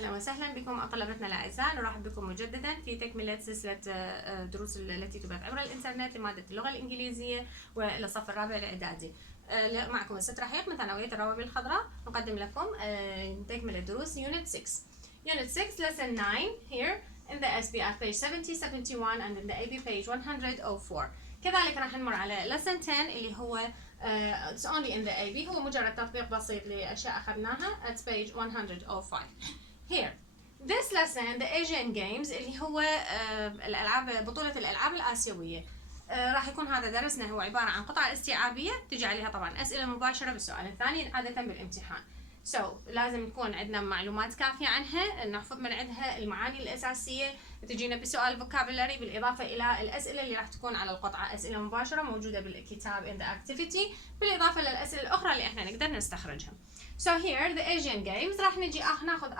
أهلا وسهلا بكم طلبتنا الأعزاء، نرحب بكم مجددا في تكملة سلسلة دروس التي تبث عبر الإنترنت لمادة اللغة الإنجليزية والصف الرابع الاعدادي. معكم الست رحيق من ثانوية الروابع الخضراء، نقدم لكم تكملة دروس Unit 6. Unit 6 Lesson 9 here in the SB at page 70, 71 and in the AB page 104. كذلك راح نمر على Lesson 10 اللي هو it's only in the AB، هو مجرد تطبيق بسيط لأشياء أخذناها at page 105. Here this lesson the Asian Games اللي هو الألعاب، بطولة الألعاب الآسيوية. راح يكون هذا درسنا هو عبارة عن قطعة استيعابية تجي عليها طبعا أسئلة مباشرة بالسؤال الثاني عادة بالامتحان. لازم يكون عندنا معلومات كافية عنها، نحفظ من عندها المعاني الأساسية، تجينا بسؤال vocabulary بالإضافة إلى الأسئلة اللي راح تكون على القطعة أسئلة مباشرة موجودة بالكتاب in the activity، بالإضافة للأسئلة الأخرى اللي إحنا نقدر نستخرجها. So here the Asian Games راح نجي ناخذ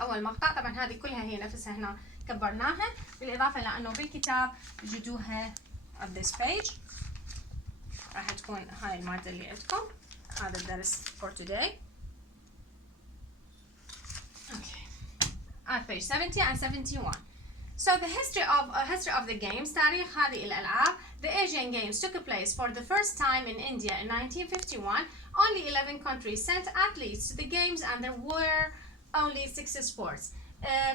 أول مقطع، طبعا هذه كلها هي نفسها هنا كبرناها، بالإضافة لأنه بالكتاب تجدوها on this page. راح تكون هاي المادة اللي عندكم، هذا الدرس for today. Okay. At page 70 and 71. So the history of the games. تاريخ هذه الألعاب. The Asian Games took place for the first time in India in 1951. Only 11 countries sent athletes to the games and there were only 6 sports.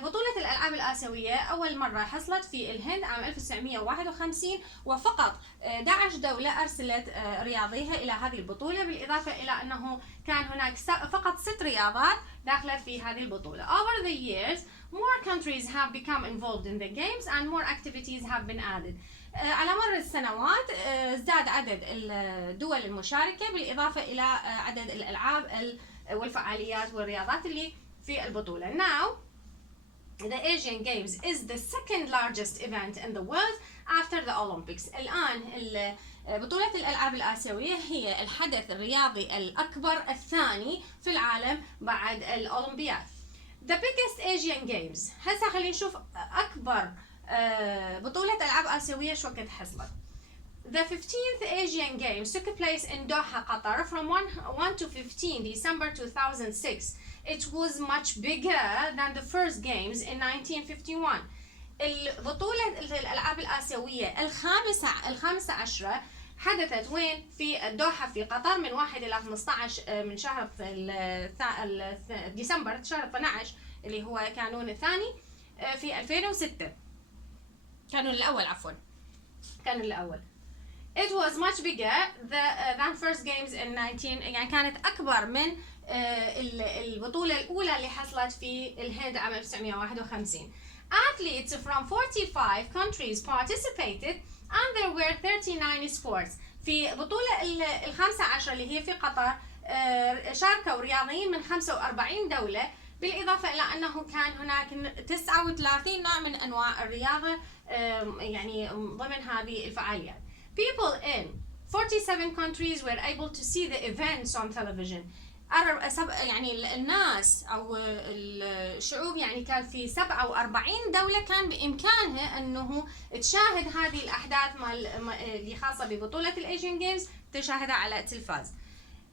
بطولة الألعاب الآسيوية أول مرة حصلت في الهند عام 1951، وفقط 11 دولة أرسلت رياضيها إلى هذه البطولة، بالإضافة إلى أنه كان هناك فقط 6 رياضات داخلة في هذه البطولة. Over the years, more countries have become involved in the games and more activities have been added. على مر السنوات ازداد عدد الدول المشاركة، بالإضافة إلى عدد الألعاب والفعاليات والرياضات اللي في البطولة. Now, the Asian Games is the second largest event in the world after the Olympics. الآن بطولة الألعاب الآسيوية هي الحدث الرياضي الأكبر الثاني في العالم بعد الأولمبياد. The biggest Asian Games. هسه خلينا نشوف أكبر بطولة ألعاب آسيوية شو وقت حصلت. The 15th Asian Games took place in Doha, Qatar from 1 to 15 December 2006. It was much bigger than the first games in 1951. البطولة الألعاب الآسيوية الخامسة عشرة حدثت وين؟ في الدوحة في قطر من 1 إلى 15 من شهر ديسمبر، شهر 12 اللي هو كانون الثاني في 2006. كانون الأول. It was much bigger than first games in 19 يعني كانت أكبر من البطولة الأولى اللي حصلت في الهند عام 1951. Athletes from 45 countries participated and there were 39 sports. في بطولة الخامسة عشرة اللي هي في قطر شاركوا رياضيين من 45 دولة، بالإضافة إلى أنه كان هناك 39 نوع من أنواع الرياضة يعني ضمن هذه الفعاليات. People in 47 countries were able to see the events on television. يعني الناس أو الشعوب يعني كان في 47 دولة كان بإمكانها أنه تشاهد هذه الأحداث اللي خاصة ببطولة الأيشيان جيمز تشاهدها على التلفاز.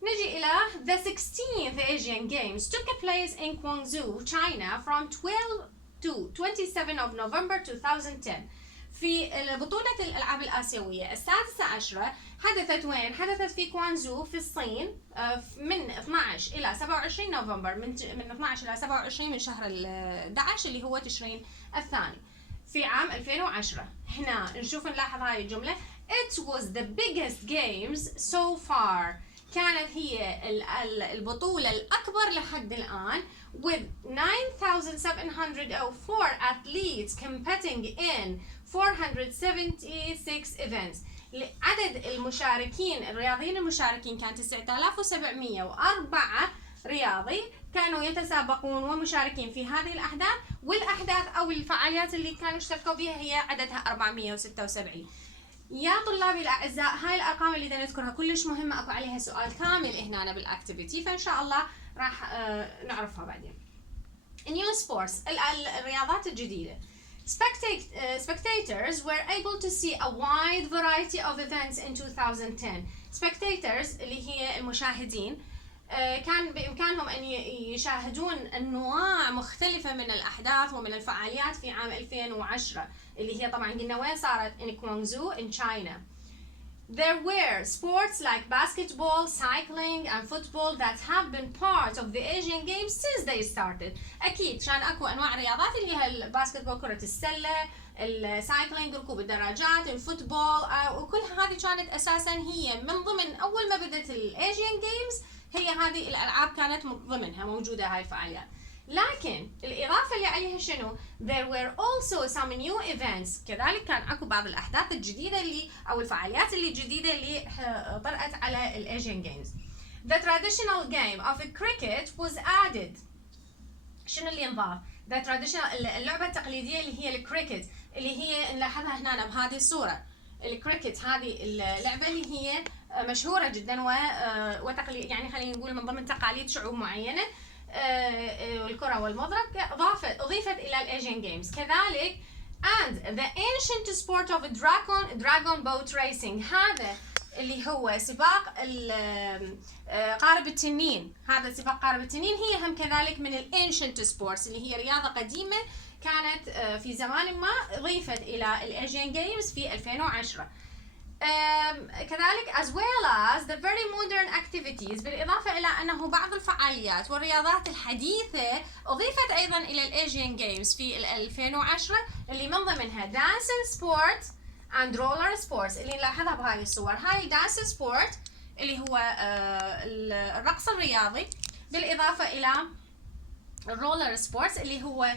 نجي إلى the 16th Asian Games took place in Guangzhou, China from 12 to 27 of November 2010. في بطولة الألعاب الآسيوية السادسة عشرة حدثت وين؟ حدثت في كوانزو في الصين من 12 إلى 27 نوفمبر، من 12 إلى 27 من شهر 11 اللي هو تشرين الثاني في عام 2010. هنا نلاحظ هاي الجملة It was the biggest games so far. كانت هي البطولة الأكبر لحد الآن with 9,704 athletes competing in 476 events. عدد المشاركين الرياضيين المشاركين كان 9704 رياضي كانوا يتسابقون ومشاركين في هذه الأحداث، والأحداث أو الفعاليات اللي كانوا يشتركوا بها هي عددها 476. يا طلابي الأعزاء، هاي الأرقام اللي نذكرها كلش مهمة، أكو عليها سؤال كامل هنا بالأكتيفيتي، فإن شاء الله راح نعرفها بعدين. New sports الرياضات الجديدة. Spectators were able to see a wide variety of events in 2010. Spectators اللي هي المشاهدين كان بإمكانهم أن يشاهدون أنواع مختلفة من الأحداث ومن الفعاليات في عام 2010 اللي هي طبعا قلنا وين صارت؟ in Guangzhou in China. There were sports like basketball, cycling and football that have been part of the Asian Games since they started. أكيد كان أكو أنواع رياضات اللي هي الباسكتبول كرة السلة، السايكلينج ركوب الدراجات، الفوتبول، وكل هذه كانت أساسا هي من ضمن أول ما بدت الأيجين جيمز، هي هذه الألعاب كانت من ضمنها موجودة هاي الفعاليات. لكن الإضافة اللي عليها شنو؟ There were also some new events. كذلك كان أكو بعض الأحداث الجديدة اللي أو الفعاليات اللي جديدة اللي طرأت على الأيجين جيمز. The traditional game of cricket was added. شنو اللي انضاف؟ The traditional اللعبة التقليدية اللي هي الكريكت، اللي هي نلاحظها هنا بهذه الصورة. الكريكت هذه اللعبة اللي هي مشهورة جدا وتقليد، يعني خلينا نقول من ضمن تقاليد شعوب معينة. الكرة والمضرب أضيفت إلى الأيجين جيمز. كذلك and the ancient sport of dragon boat racing، هذا اللي هو سباق قارب التنين. هذا سباق قارب التنين هي هم كذلك من الانشنت سبورتس اللي هي رياضة قديمة كانت في زمان ما أضيفت إلى الأيجين جيمز في 2010. كذلك as well as the very modern activities، بالإضافة إلى أنه بعض الفعاليات والرياضات الحديثة أضيفت أيضا إلى الأيجين جيمز في 2010 اللي من ضمنها dancing sport and roller sports اللي نلاحظها بهاي الصور. هاي dancing sport اللي هو الرقص الرياضي، بالإضافة إلى الرولر سبورتس اللي هو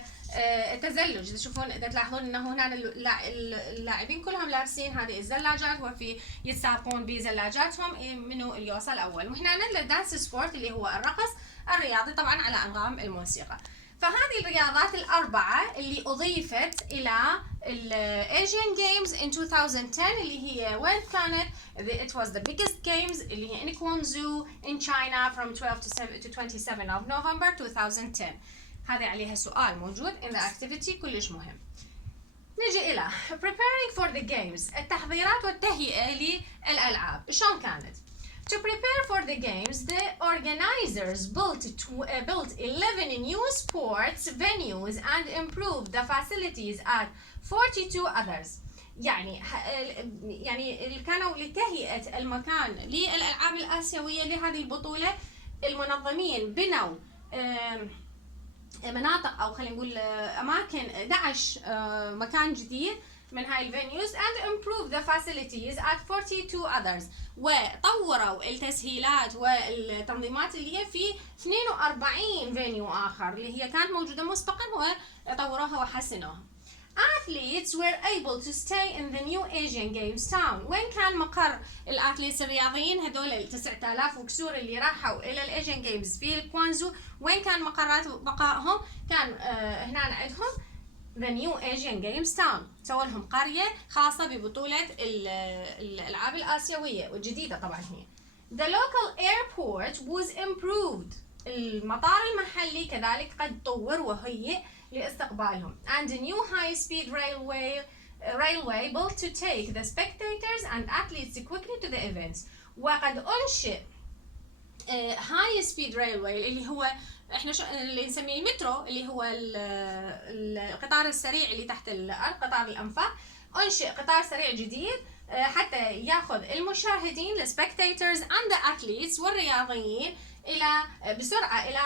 التزلج. تشوفون إذا تلاحظون أنه هنا اللاعبين كلهم لابسين هذه الزلاجات وفي يتسابقون بزلاجاتهم منو اللي يوصل أول. وهنا الدانس سبورت اللي هو الرقص الرياضي طبعا على أنغام الموسيقى. فهذه الرياضات الأربعة اللي أضيفت إلى الأيجين جيمز in 2010 اللي هي وين كانت؟ It was the biggest games اللي هي in Guangzhou in China from 12 to 27 of November 2010. هذه عليها سؤال موجود in the activity كلش مهم. نجي إلى preparing for the games، التحضيرات والتهيئة للألعاب. شلون كانت؟ To prepare for the games, the organizers built 11 new sports venues and improved the facilities at 42 others. يعني كانوا لتهيئة المكان للألعاب الآسيوية لهذه البطولة، المنظمين بنوا مناطق أو خلينا نقول أماكن 11 مكان جديد من هاي الفينيوز and improve the facilities at 42 others، وطوروا التسهيلات والتنظيمات اللي هي في 42 فينيو آخر اللي هي كانت موجودة مسبقا وطوروها وحسنوها. Athletes were able to stay in the new Asian Games town. وين كان مقر الأثليتس الرياضيين هذول 9000 وكسور اللي راحوا إلى الأيجين جيمز في كوانزو؟ وين كان مقرات بقائهم؟ كان هنا عندهم the new Asian Games town، سووا لهم قرية خاصة ببطولة الألعاب الآسيوية والجديدة طبعا هي. The local airport was improved، المطار المحلي كذلك قد طور وهيئ لاستقبالهم. And a new high-speed railway built to take the spectators and athletes quickly to the events. وقد أنشئ high speed railway اللي هو احنا اللي نسميه المترو، اللي هو القطار السريع اللي تحت الأرض، قطار الأنفاق. أنشئ قطار سريع جديد حتى ياخذ المشاهدين السبكتاتورز and the athletes والرياضيين بسرعة إلى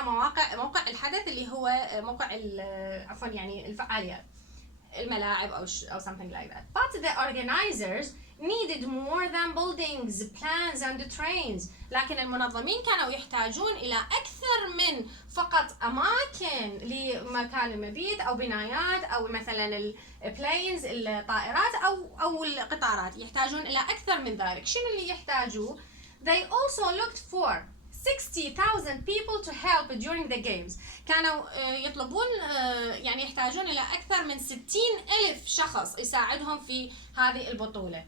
موقع الحدث اللي هو موقع عفوا يعني الفعاليات، الملاعب أو something like that. But the organizers needed more than buildings, plans and trains. لكن المنظمين كانوا يحتاجون إلى أكثر من فقط أماكن لمكان المبيت أو بنايات أو مثلا البلاينز الطائرات أو القطارات، يحتاجون إلى أكثر من ذلك. شنو اللي يحتاجوه؟ They also looked for 60,000 people to help during the games. كانوا يطلبون يعني يحتاجون إلى أكثر من 60,000 شخص يساعدهم في هذه البطولة.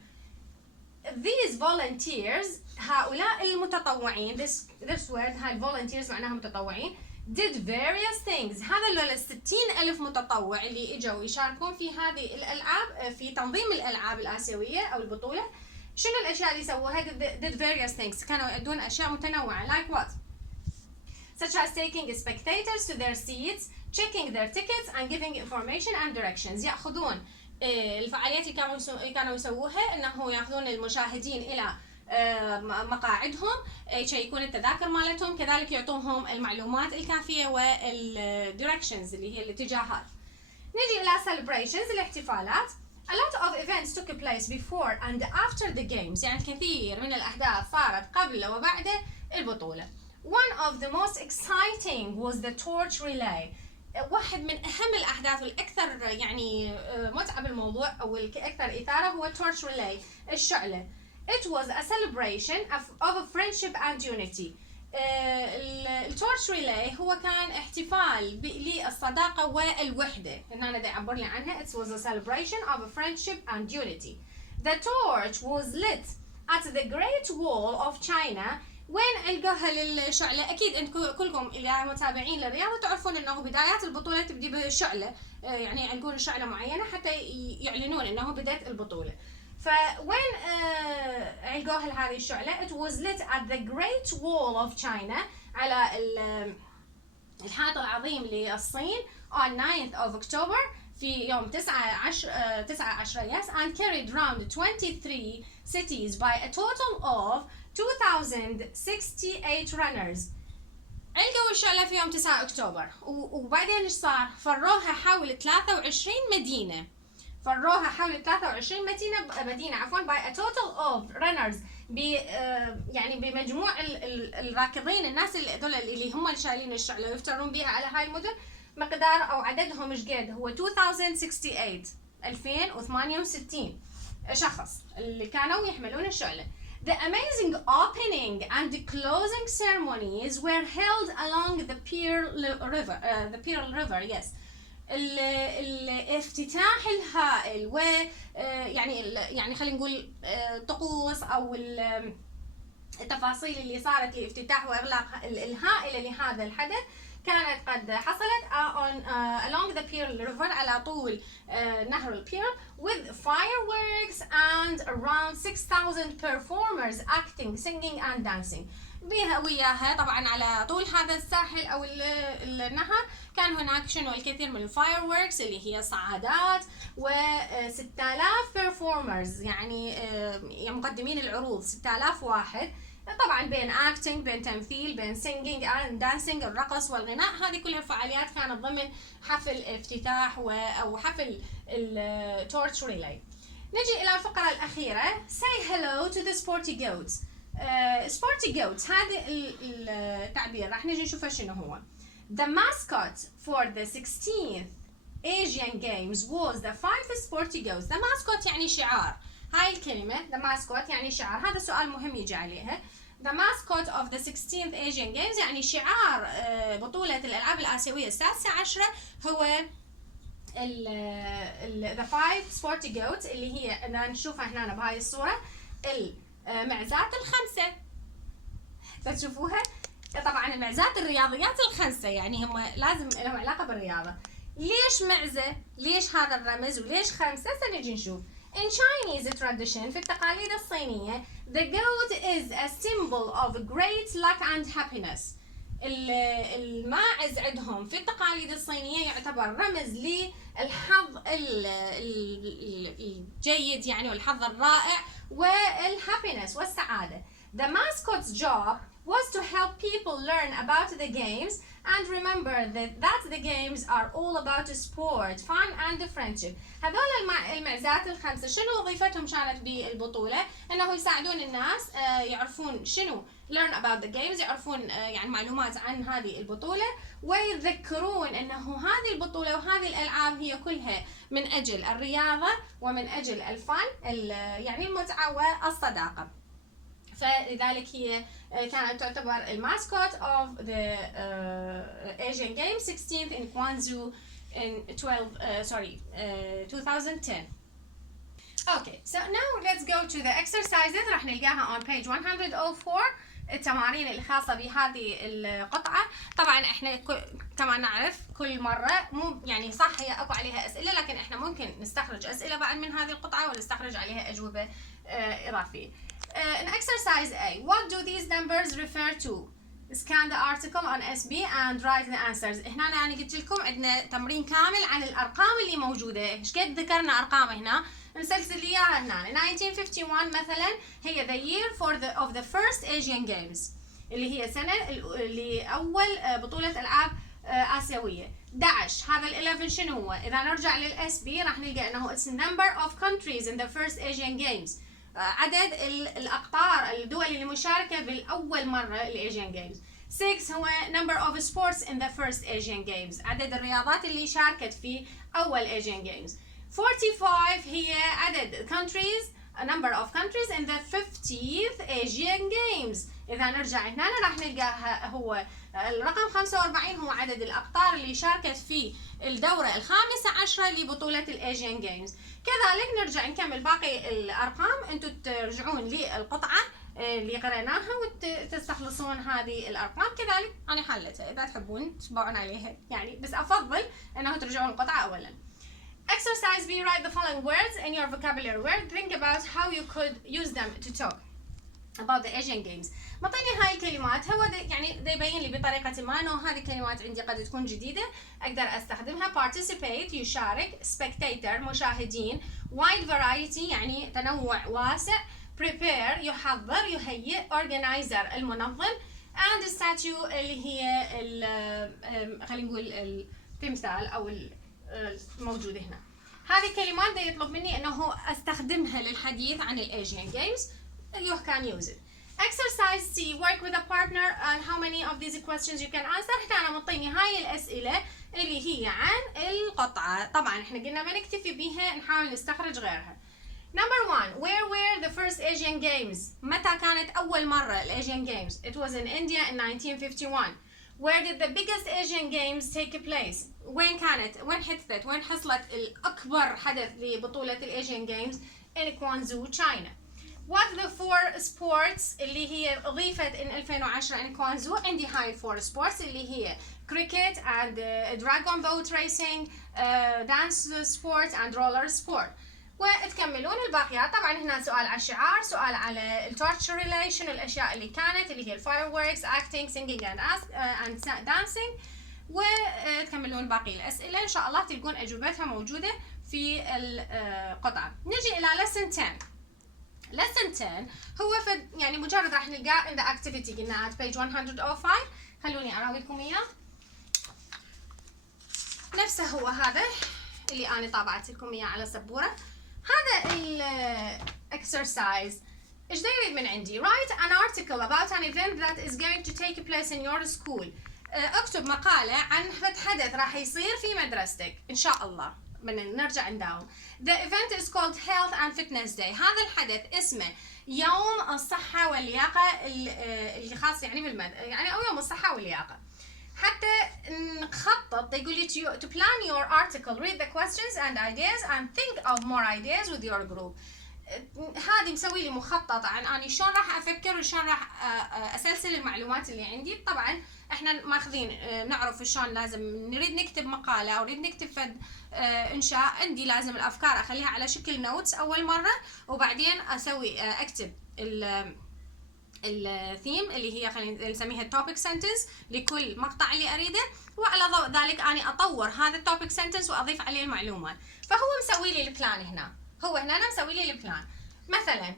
These volunteers، هؤلاء المتطوعين، this word هاي volunteers معناها متطوعين، did various things. هذا 60,000 متطوع اللي اجوا يشاركون في هذه الألعاب في تنظيم الألعاب الآسيوية أو البطولة. شنو الأشياء اللي سووها؟ did various things، كانوا يؤدون أشياء متنوعة like what؟ such as taking spectators to their seats, checking their tickets and giving information and directions. يأخذون الفعاليات اللي كانوا يسووها انه ياخذون المشاهدين الى مقاعدهم، يشيكون التذاكر مالتهم، كذلك يعطوهم المعلومات الكافية والdirections اللي هي الاتجاهات. نجي إلى celebrations الاحتفالات. A lot of events took place before and after the games، يعني الكثير من الأحداث صارت قبل وبعد البطولة. One of the most exciting was the torch relay. واحد من أهم الأحداث والأكثر يعني متعة بالموضوع أو الأكثر إثارة هو torch relay الشعلة. It was a celebration of friendship and unity. التورش ريلاي هو كان احتفال للصداقة والوحدة. هنا أنا أعبر لي عنها. It was a celebration of friendship and unity. The torch was lit at the Great Wall of China. وين ألقاها للشعلة؟ أكيد أنتم كلكم اللي متابعين للرياضة تعرفون أنه بدايات البطولة تبدي بالشعلة، يعني يعلقون الشعلة معينة حتى يعلنون أنه بدأت البطولة. فوين علقوها هذه الشعلة؟ It was lit at the Great Wall of China، على الحائط العظيم للصين on 9th of October في يوم 19 yes and carried round 23 cities by a total of 2068 runners. علقوا الشعلة في يوم 9 أكتوبر وبعدين إيش صار؟ فروها حول 23 مدينة. فروها حول 23 مدينة عفوا by a total of runners، يعني بمجموع الراكضين، الناس اللي هم اللي شايلين الشعلة ويفترون بها على هاي المدن، مقدار أو عددهم مش قد هو 2068 شخص اللي كانوا يحملون الشعلة. The amazing opening and closing ceremonies were held along the Pearl River, yes. الافتتاح الهائل و يعني خلينا نقول طقوس او التفاصيل اللي صارت لافتتاح واغلاق الهائله لهذا الحدث كانت قد حصلت along the Pearl River، على طول نهر البيرل، with fireworks and around 6,000 performers acting, singing and dancing. بها وياها طبعا على طول هذا الساحل او النهر كان هناك الكثير من الفايروركس اللي هي صعادات، و 6000 performers يعني مقدمين العروض 6000 واحد، طبعا بين acting، بين تمثيل، بين singing and dancing الرقص والغناء. هذه كلها الفعاليات كانت ضمن حفل افتتاح او حفل التورتش ريلاي. نجي الى الفقرة الاخيرة say hello to the sporty goats. sporty goats هذا التعبير راح نجي نشوفه شنو هو. The mascot for the 16th Asian Games was the 5 sporty goats. The mascot يعني شعار. هاي الكلمة the mascot يعني شعار. هذا سؤال مهم يجي عليها. The mascot of the 16th Asian Games يعني شعار بطولة الألعاب الآسيوية السادسة عشرة هو the 5 sporty goats اللي هي نشوفها هنا بهاي الصورة المعزات الخمسة. فتشوفوها طبعا المعزات الرياضيات الخمسة، يعني هم لازم لهم علاقة بالرياضة. ليش معزة؟ ليش هذا الرمز؟ وليش خمسة؟ سنجي نشوف. In Chinese tradition في التقاليد الصينية the goat is a symbol of great luck and happiness. الماعز عندهم في التقاليد الصينية يعتبر رمز للحظ الجيد يعني والحظ الرائع والhappiness والسعادة. The mascot's job was to help people learn about the games and remember that the games are all about sport, fun and friendship. هذول المعزات الخمسة شنو وظيفتهم كانت بالبطولة؟ انه يساعدون الناس يعرفون شنو learn about the games، يعرفون يعني معلومات عن هذه البطولة، ويذكرون انه هذه البطولة وهذه الالعاب هي كلها من اجل الرياضة ومن اجل الفن يعني المتعة والصداقة. فلذلك هي كانت تعتبر الماسكوت of the Asian Games 16th in Guangzhou in 2010. Okay, so now let's go to the exercises. راح نلقاها on page 104 التمارين الخاصة بهذه القطعة. طبعا احنا كما نعرف كل مرة مو يعني صح هي اكو عليها اسئلة، لكن احنا ممكن نستخرج اسئلة بعد من هذه القطعة ونستخرج عليها اجوبة اضافية. In exercise A, what do these numbers refer to? scan the article on SB and write the answers. هنا أنا قلت لكم عندنا تمرين كامل عن الأرقام اللي موجودة، إيش قد ذكرنا أرقام هنا، نسلسل إياها هنا. 1951 مثلا هي the year of the first Asian Games، اللي هي سنة اللي أول بطولة ألعاب آسيوية. 11 هذا ال11 شنو هو؟ إذا نرجع للSB راح نلقى أنه it's number of countries in the first Asian Games، عدد الأقطار الدول اللي مشاركة بالأول مرة الأيجين جيمز. 6 هو number of sports in the first Asian Games، عدد الرياضات اللي شاركت في أول Asian Games. 45 هي عدد countries number of countries in the 50th Asian Games. إذا نرجع هنا راح نلقى هو الرقم 45 هو عدد الأقطار اللي شاركت في الدورة ال15 لبطولة الأيجين جيمز. كذلك نرجع نكمل باقي الأرقام، أنتوا ترجعون للقطعة اللي قرأناها وتستخلصون هذه الأرقام. كذلك أنا حلتها، إذا تحبون تتبعون عليها يعني، بس أفضل أنه ترجعون القطعة أولا. Exercise B. Write the following words in your vocabulary word. Think about how you could use them to talk about the Asian Games. معطيني هاي الكلمات، هو يعني دا يبين لي بطريقة ما انه هذه الكلمات عندي قد تكون جديدة اقدر استخدمها. participate يشارك، spectator مشاهدين، wide variety يعني تنوع واسع، prepare يحضر يهيئ، organizer المنظم، and statue اللي هي خلينا نقول التمثال او الموجود هنا. هذه الكلمات دا يطلب مني انه استخدمها للحديث عن الأيجين جيمز. You can use it. Exercise C. Work with a partner and how many of these questions you can answer. احنا أنا مطيني هاي الأسئلة اللي هي عن القطعة. طبعا احنا قلنا ما نكتفي بيها، نحاول نستخرج غيرها. Number 1. Where were the first Asian Games? متى كانت أول مرة الأيجين Games? It was in India in 1951. Where did the biggest Asian Games take place? وين كانت؟ وين حدثت؟ وين حصلت الأكبر حدث لبطولة الأيجين Games؟ in Guangzhou, China. What the 4 sports اللي هي أضيفت in 2010 in Guangzhou؟ عندي هاي 4 sports اللي هي cricket and dragon boat racing, dance sport and roller sport. وتكملون الباقيات. طبعا هنا سؤال على الشعار، سؤال على التورتشر ريليشن، الأشياء اللي كانت اللي هي fireworks, acting, singing and dancing. وتكملون باقي الأسئلة إن شاء الله تلقون أجوبتها موجودة في القطعة. نجي إلى lesson 10. lesson 10 هو يعني مجرد راح نلقاه in the activity قلنا at page 105. خلوني أراويكم إياه. نفسه هو هذا اللي أنا طابعت لكم إياه على سبورة. هذا ال exercise إيش دا يريد من عندي؟ write an article about an event that is going to take place in your school. اكتب مقالة عن حدث راح يصير في مدرستك إن شاء الله. نرجع نداوم. The event is called Health and Fitness Day. هذا الحدث اسمه يوم الصحة واللياقة اللي خاص يعني يعني أو يوم الصحة واللياقة. حتى نخطط يقول لي to plan your article, read the questions and ideas and think of more ideas with your group. هذه مسوي لي مخطط عن أنا شلون راح أفكر وشلون راح أسلسل المعلومات اللي عندي. طبعا احنا ماخذين نعرف شلون لازم نريد نكتب مقالة أو نريد نكتب فد إنشاء. عندي لازم الأفكار أخليها على شكل نوتس أول مرة، وبعدين أسوي أكتب الثيم اللي هي خلينا نسميها التوبيك سنتنس لكل مقطع اللي أريده، وعلى ضوء ذلك أنا أطور هذا التوبيك سنتنس وأضيف عليه المعلومات. فهو مسوي لي البلان هنا، هو هنا أنا مسوي لي البلان. مثلا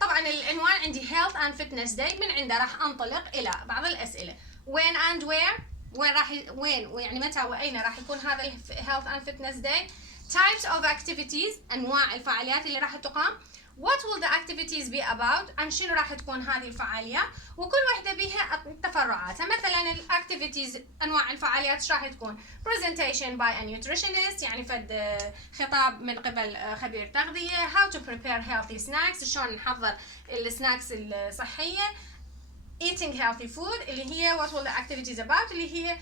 طبعا العنوان عندي Health and Fitness Day، من عنده راح أنطلق إلى بعض الأسئلة. When and where؟ وين يعني متى وأين راح يكون هذا ال Health and Fitness Day؟ Types of activities أنواع الفعاليات اللي راح تقام. What will the activities be about؟ عن شنو راح تكون هذه الفعاليات، وكل واحدة بها تفرعاتها. مثلا الactivities أنواع الفعاليات ايش راح تكون؟ Presentation by a nutritionist يعني فد خطاب من قبل خبير تغذية. How to prepare healthy snacks شلون نحضر السناكس الصحية. Eating healthy food اللي هي what will the activities about اللي هي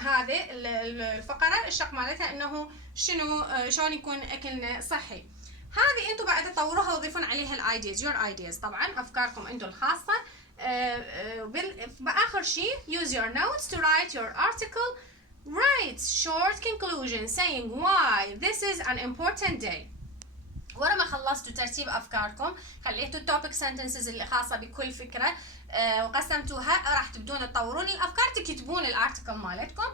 هذه الفقرة الشق مالتها انه شنو شلون يكون اكلنا صحي. هذه انتم بعد تطوروها وتضيفون عليها الايديز your ideas طبعا افكاركم انتم الخاصة. باخر شيء use your notes to write your article. Write short conclusion saying why this is an important day. ورا ما خلصتوا ترتيب افكاركم، خليتوا التوبيك سنتنسز اللي خاصه بكل فكره وقسمتوها، راح تبدون تطورون الافكار، تكتبون الارتكل مالتكم،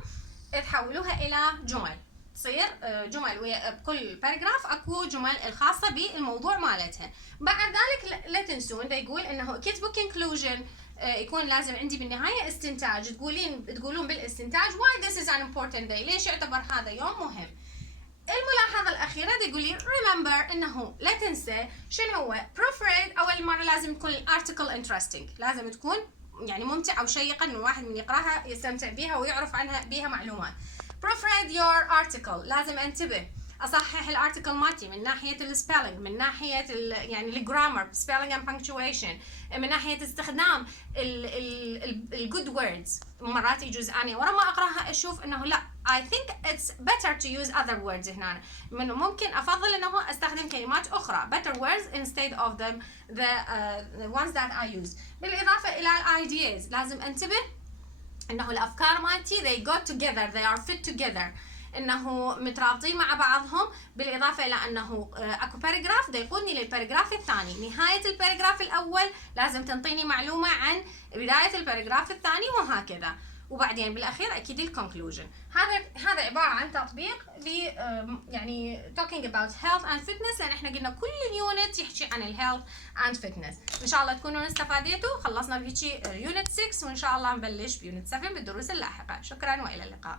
تحولوها الى جمل، تصير جمل بكل باراجراف اكو جمل الخاصه بالموضوع مالتها. بعد ذلك لا تنسون يقول انه كتبوا conclusion، يكون لازم عندي بالنهايه استنتاج، تقولون بالاستنتاج why this is an important day، ليش يعتبر هذا يوم مهم. الملاحظة الأخيرة يقول لي remember إنه لا تنسى شنو هو proofread. أول مرة لازم تكون الارتكل interesting، لازم تكون يعني ممتعة وشيقة إنه الواحد من يقراها يستمتع بها ويعرف عنها بها معلومات. proofread your article، لازم انتبه اصحح الارتكل مالتي من ناحيه السبيلنج، من ناحيه يعني الجرامر spelling and punctuation، من ناحيه استخدام الجود ووردز. مرات يجوز اني ورا ما اقراها اشوف انه لا I think it's better to use other words هنا، من ممكن افضل انه استخدم كلمات اخرى better words instead of the ones that I use. بالاضافه الى الايدياز لازم انتبه انه الافكار مالتي they go together they are fit together، انه مترابطين مع بعضهم. بالاضافه الى انه اكو باراجراف دا يقودني للباراجراف الثاني، نهايه الباراجراف الاول لازم تنطيني معلومه عن بدايه الباراجراف الثاني وهكذا، وبعدين بالاخير اكيد الكونكلوجن. هذا عباره عن تطبيق ل يعني talking about health and fitness، لان احنا قلنا كل اليونت يحكي عن الهيلث اند فيتنس. ان شاء الله تكونوا استفادتوا. خلصنا بهيجي يونت 6 وان شاء الله نبلش بيونت 7 بالدروس اللاحقه. شكرا والى اللقاء.